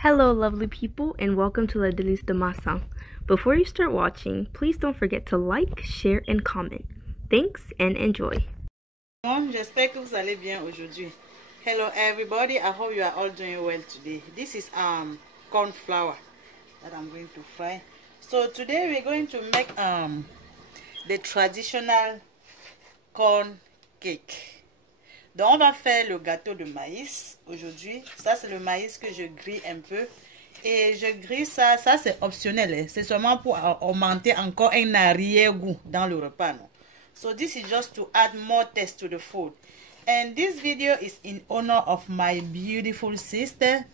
Hello, lovely people, and welcome to La Délice de Massin. Before you start watching, please don't forget to like, share, and comment. Thanks and enjoy. J'espère que vous allez bien aujourd'hui. Hello everybody, I hope you are all doing well today. This is corn flour that I'm going to fry. So today we're going to make the traditional corn cake. Donc on va faire le gâteau de maïs aujourd'hui. Ça c'est le maïs que je grille un peu. Et je grille ça c'est optionnel. Hein. C'est seulement pour augmenter encore un arrière-goût dans le repas. Non? So this is just to add more taste to the food. And this video is in honor of my beautiful sister,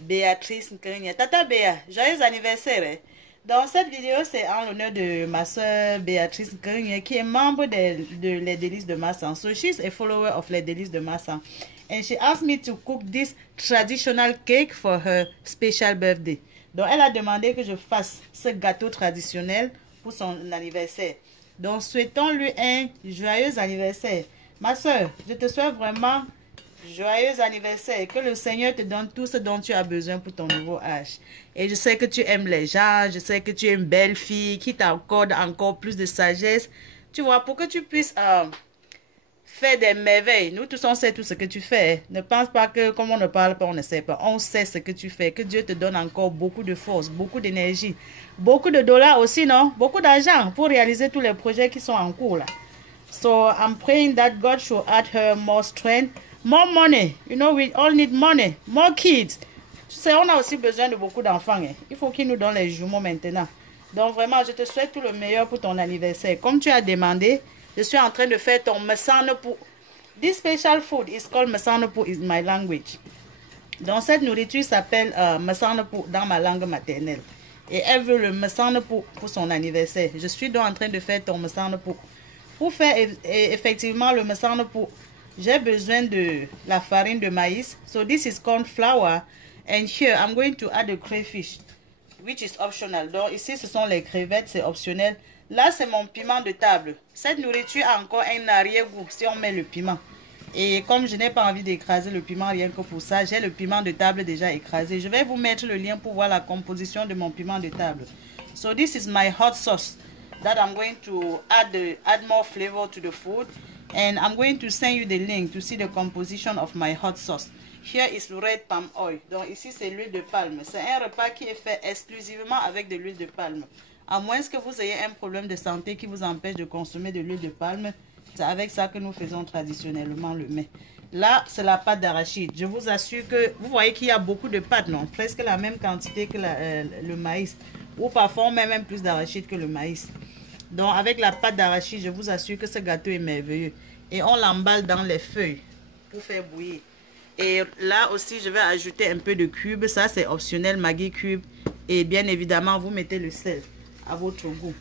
Béatrice Nkenya. Tata Béa, joyeux anniversaire. Hein? Dans cette vidéo, c'est en l'honneur de ma soeur Béatrice Nkenya, qui est membre de Les Délices de Massin. So she's a follower of Les Délices de Massin. And she asked me to cook this traditional cake for her special birthday. Donc, elle a demandé que je fasse ce gâteau traditionnel pour son anniversaire. Donc, souhaitons-lui un joyeux anniversaire. Ma soeur, je te souhaite vraiment joyeux anniversaire. Que le Seigneur te donne tout ce dont tu as besoin pour ton nouveau âge. Et je sais que tu aimes les gens. Je sais que tu es une belle fille qui t'accorde encore plus de sagesse. Tu vois, pour que tu puisses faire des merveilles. Nous tous, on sait tout ce que tu fais. Ne pense pas que comme on ne parle pas, on ne sait pas. On sait ce que tu fais. Que Dieu te donne encore beaucoup de force, beaucoup d'énergie. Beaucoup de dollars aussi, non? Beaucoup d'argent pour réaliser tous les projets qui sont en cours là. So I'm praying that God should add her more strength, more money. You know, we all need money, more kids. Tu sais, on a aussi besoin de beaucoup d'enfants. Hein. Il faut qu'ils nous donnent les jumeaux maintenant. Donc vraiment, je te souhaite tout le meilleur pour ton anniversaire. Comme tu as demandé, je suis en train de faire ton mesanapu. This special food is called mesanapu in my language. Donc cette nourriture s'appelle mesanapu dans ma langue maternelle. Et elle veut le mesanapu pour son anniversaire. Je suis donc en train de faire ton mesanapu. Pour faire effectivement le mesanapu, j'ai besoin de la farine de maïs. So this is corn flour. And here I'm going to add the crayfish, which is optional. Donc ici ce sont les crevettes, c'est optionnel. Là c'est mon piment de table. Cette nourriture a encore un arrière-goût si on met le piment. Et comme je n'ai pas envie d'écraser le piment rien que pour ça, j'ai le piment de table déjà écrasé. Je vais vous mettre le lien pour voir la composition de mon piment de table. So this is my hot sauce that I'm going to add more flavor to the food. And I'm going to send you the link to see the composition of my hot sauce. Here is red palm oil. Donc ici c'est l'huile de palme. C'est un repas qui est fait exclusivement avec de l'huile de palme. À moins que vous ayez un problème de santé qui vous empêche de consommer de l'huile de palme, c'est avec ça que nous faisons traditionnellement le mets. Là, c'est la pâte d'arachide. Je vous assure que vous voyez qu'il y a beaucoup de pâte, non? Presque la même quantité que le maïs. Ou parfois on met même plus d'arachide que le maïs. Donc avec la pâte d'arachide, je vous assure que ce gâteau est merveilleux. Et on l'emballe dans les feuilles pour faire bouillir. Et là aussi, je vais ajouter un peu de cube. Ça, c'est optionnel, Maggi cube. Et bien évidemment, vous mettez le sel à votre goût.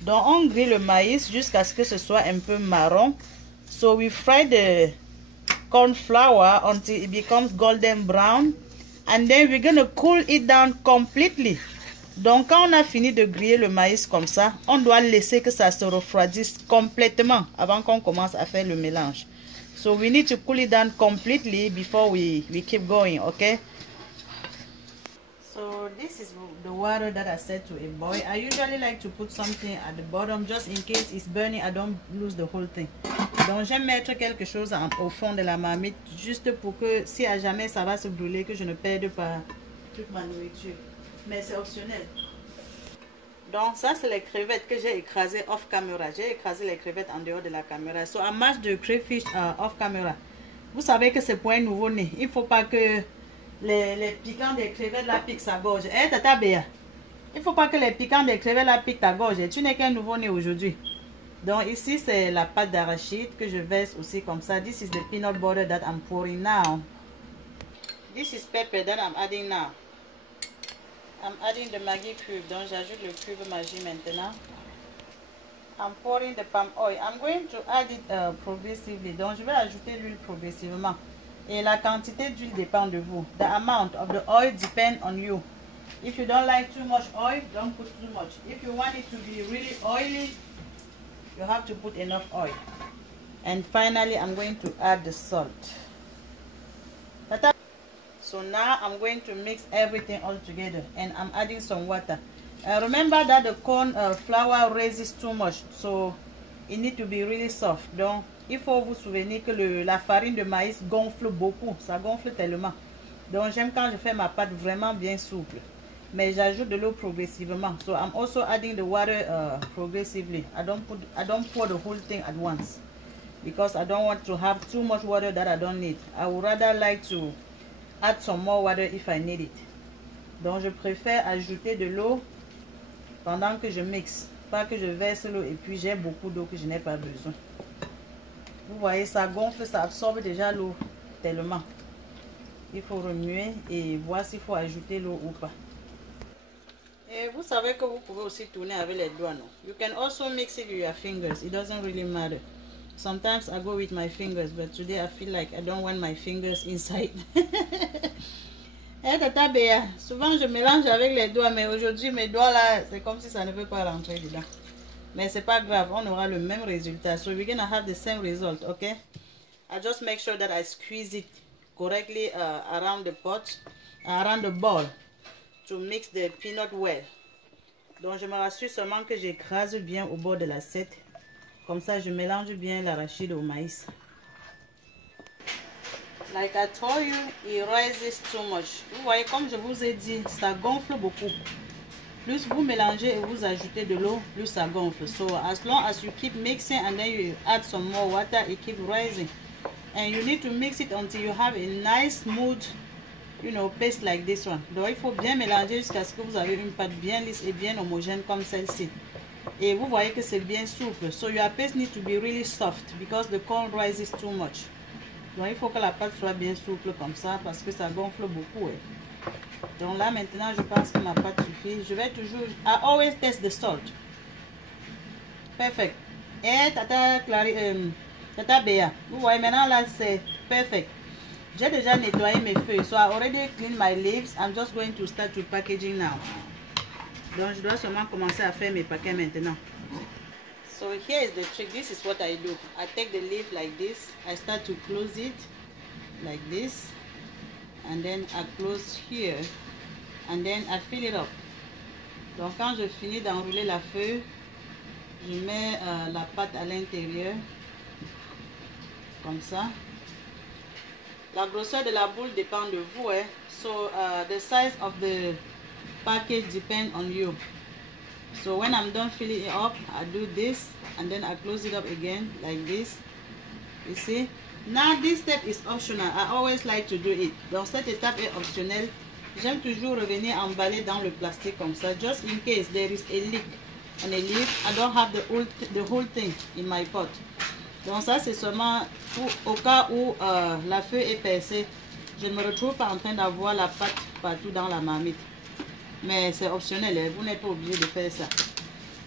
Donc, on grille le maïs jusqu'à ce que ce soit un peu marron. So, we fry the corn flour until it becomes golden brown. And then we're going to cool it down completely. Donc, quand on a fini de griller le maïs comme ça, on doit laisser que ça se refroidisse complètement avant qu'on commence à faire le mélange. So we need to cool it down completely before we keep going, okay? So this is the water that I set to a boil. I usually like to put something at the bottom just in case it's burning, I don't lose the whole thing. Donc j'aime mettre quelque chose au fond de la marmite juste pour que si à jamais ça va se brûler, que je ne perde pas toute ma nourriture. Mais c'est optionnel. Donc ça c'est les crevettes que j'ai écrasées off camera. J'ai écrasé les crevettes en dehors de la caméra. So I mashed the crayfish off camera. Vous savez que c'est pour un nouveau-né. Il ne faut pas que les piquants des crevettes la piquent sa gorge. Eh Tata Béa, il ne faut pas que les piquants des crevettes la piquent ta gorge. Tu n'es qu'un nouveau-né aujourd'hui. Donc ici c'est la pâte d'arachide que je verse aussi comme ça. This is the peanut butter that I'm pouring now. This is pepper that I'm adding now. I'm adding the Maggi cube, donc j'ajoute le cube Maggi maintenant. I'm pouring the palm oil. I'm going to add it progressively, donc je vais ajouter l'huile progressivement. Et la quantité d'huile dépend de vous. The amount of the oil depends on you. If you don't like too much oil, don't put too much. If you want it to be really oily, you have to put enough oil. And finally, I'm going to add the salt. So now I'm going to mix everything all together, and I'm adding some water. Remember that the corn flour raises too much, so it needs to be really soft. Donc il faut vous souvenir que la farine de maïs gonfle beaucoup, ça gonfle tellement. Donc j'aime quand je fais ma pâte vraiment bien souple, mais j'ajoute de l'eau progressivement. So I'm also adding the water progressively. I don't pour the whole thing at once, because I don't want to have too much water that I don't need. I would rather like to add some more water if I need it. Donc je préfère ajouter de l'eau pendant que je mixe, pas que je verse l'eau et puis j'ai beaucoup d'eau que je n'ai pas besoin. Vous voyez, ça gonfle, ça absorbe déjà l'eau tellement. Il faut remuer et voir s'il faut ajouter l'eau ou pas. Et vous savez que vous pouvez aussi tourner avec les doigts, non? You can also mix it with your fingers. It doesn't really matter. Sometimes I go with my fingers, but today I feel like I don't want my fingers inside. Eh, Tata Béa, souvent je mélange avec les doigts, mais aujourd'hui mes doigts là, c'est comme si ça ne veut pas rentrer dedans. Mais c'est pas grave, on aura le même résultat. So we're gonna have the same result, okay? I just make sure that I squeeze it correctly around the pot, around the bowl, to mix the peanut well. Donc je me rassure seulement que j'écrase bien au bord de l'assiette. Comme ça, je mélange bien l'arachide au maïs. Like I told you, it rises too much. Vous voyez, comme je vous ai dit, ça gonfle beaucoup. Plus vous mélangez et vous ajoutez de l'eau, plus ça gonfle. So as long as you keep mixing and then you add some more water, it keeps rising. And you need to mix it until you have a nice smooth, you know, paste like this one. Donc il faut bien mélanger jusqu'à ce que vous avez une pâte bien lisse et bien homogène comme celle-ci. Et vous voyez que c'est bien souple. So your paste needs to be really soft because the corn rises too much. Donc il faut que la pâte soit bien souple comme ça parce que ça gonfle beaucoup. Donc là maintenant je pense que ma pâte suffit. Je vais toujours, I always test the salt. Perfect. Et Tata Béa, vous voyez maintenant là c'est perfect. J'ai déjà nettoyé mes feuilles. So I already cleaned my leaves. I'm just going to start with packaging now. Donc je dois seulement commencer à faire mes paquets maintenant. So here is the trick. This is what I do. I take the leaf like this. I start to close it like this. And then I close here. And then I fill it up. Donc quand je finis d'enrouler la feuille, je mets la pâte à l'intérieur. Comme ça. La grosseur de la boule dépend de vous. So the size of the package depends on you. So when I'm done filling it up, I do this and then I close it up again like this. You see? Now this step is optional. I always like to do it. Donc cette étape est optionnelle. J'aime toujours revenir emballer dans le plastique comme ça, just in case there is a leak on a leaf. I don't have the whole thing in my pot. Donc ça c'est seulement au cas où la feuille est percée. Je ne me retrouve pas en train d'avoir la pâte partout dans la marmite. Mais c'est optionnel, vous n'êtes pas obligé de faire ça.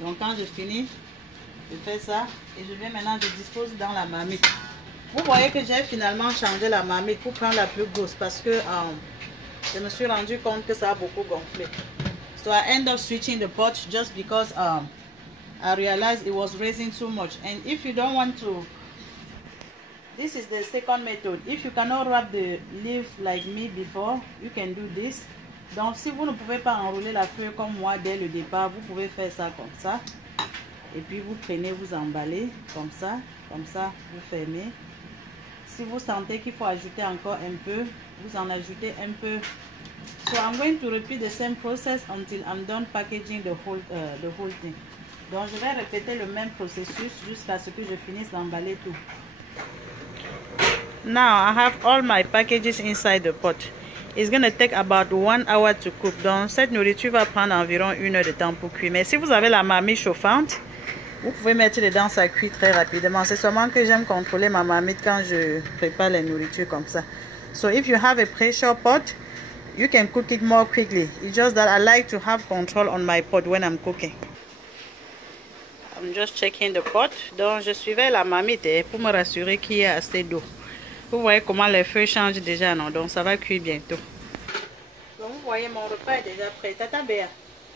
Donc quand je finis, je fais ça et je vais maintenant, je dispose dans la marmite. Vous voyez que j'ai finalement changé la marmite pour prendre la plus grosse parce que je me suis rendu compte que ça a beaucoup gonflé. So I end up switching the pot just because I realized it was raising too much. And if you don't want to, this is the second method. If you cannot wrap the leaf like me before, you can do this. Donc si vous ne pouvez pas enrouler la feuille comme moi dès le départ, vous pouvez faire ça comme ça. Et puis vous prenez, vous emballez comme ça, vous fermez. Si vous sentez qu'il faut ajouter encore un peu, vous en ajoutez un peu. So I'm going to repeat the same process until I'm done packaging the whole thing. Donc je vais répéter le même processus jusqu'à ce que je finisse d'emballer tout. Now I have all my packages inside the pot. It's going to take about 1 hour to cook. Donc cette nourriture va prendre environ 1 heure de temps pour cuire. Mais si vous avez la marmite chauffante, vous pouvez mettre dedans, ça cuit très rapidement. C'est seulement que j'aime contrôler ma marmite quand je prépare la nourriture comme ça. So if you have a pressure pot, you can cook it more quickly. It's just that I like to have control on my pot when I'm cooking. I'm just checking the pot. Donc je suivais la marmite pour me rassurer qu'il y a assez d'eau. Vous voyez comment les feuilles changent déjà, non? Donc ça va cuire bientôt. Donc vous voyez mon repas est déjà prêt. Tata Béa,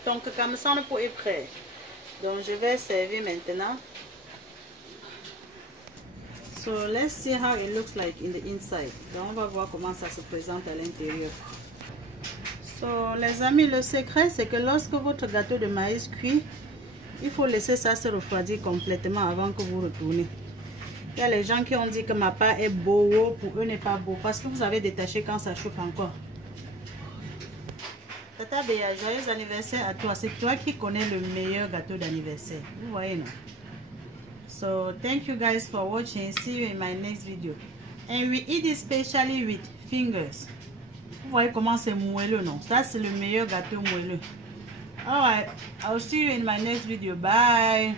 donc comme ça le pot est prêt. Donc je vais servir maintenant. So let's see how it looks like in the inside. Donc on va voir comment ça se présente à l'intérieur. So les amis, le secret c'est que lorsque votre gâteau de maïs cuit, il faut laisser ça se refroidir complètement avant que vous retournez. Il y a les gens qui ont dit que ma part est beau, pour eux n'est pas beau parce que vous avez détaché quand ça chauffe encore. Tata Béa, joyeux anniversaire à toi. C'est toi qui connais le meilleur gâteau d'anniversaire. Vous voyez, non? So, thank you guys for watching. See you in my next video. And we eat it specially with fingers. Vous voyez comment c'est moelleux, non? Ça, c'est le meilleur gâteau moelleux. Alright, I'll see you in my next video. Bye.